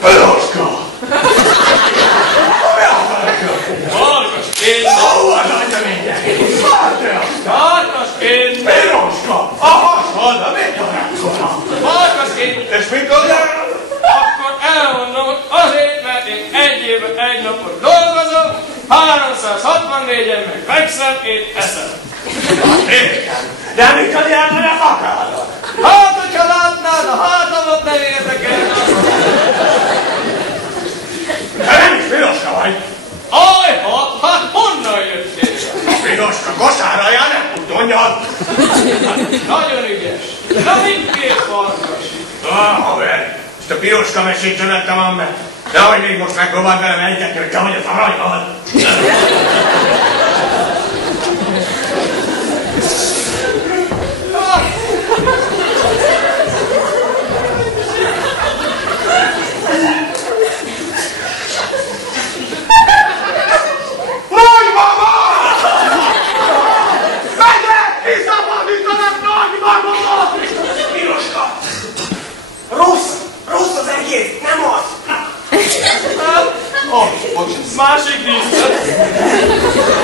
Piroska! Farkasként! Ahol adja mindenki! Farkasként! Piroska! A hasonló, mit haragszol? Farkasként! És mikor jön? Akkor elmondom, hogy azért, mert én egy évben egy napot dolgozom, 364-en meg fekszem, én eszem. Igen, de mikor jön meg a fakádat? Hát, hogyha látnád, a hátamot nem érdekel. Te nem is piroska vagy? Ajha, hát honnan jöttél? Piroska kosára jár, nem tud donnyad. Nagyon ügyes. Na mit kér Farkas? Haver, ezt a piroska mesét csodáltam ám meg. De hogy még most megpróbáld velem egyetni, hogy te vagy az aranyhal. Nagymama! Menj! Visszafordítanak nagymama! Piroska! Rossz az egész, nem az! Másik díszlet.